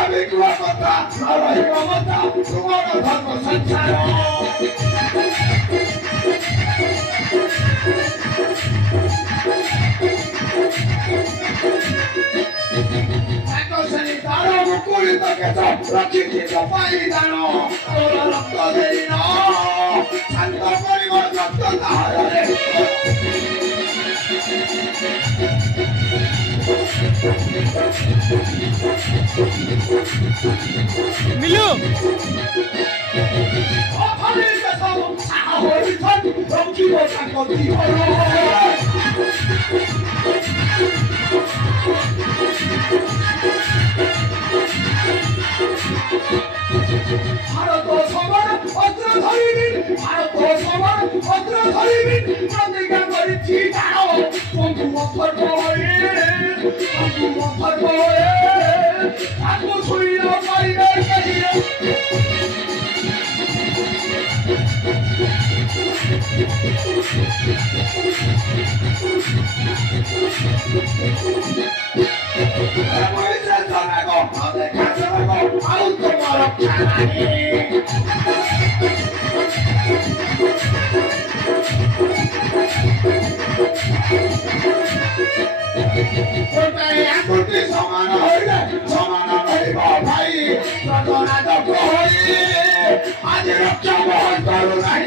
Avec la pata, avec la mata, tout le monde sanitario mukulito che so, la chiquita fai da no, ora lo sto di no, santo polimo sotto tale. Milu! Oh, palita sono, ciao, ritorno, non ti voglio continuare. Bharat সবার অগ্রধরিবিন ভারত সবার অগ্রধরিবিন প্রতিজ্ঞা করেছি জানো বন্ধু অথর্ব হয়ে থাকবো শরীর পারিবার কাহিয়ে আজ রক্ষা বহন করো নাই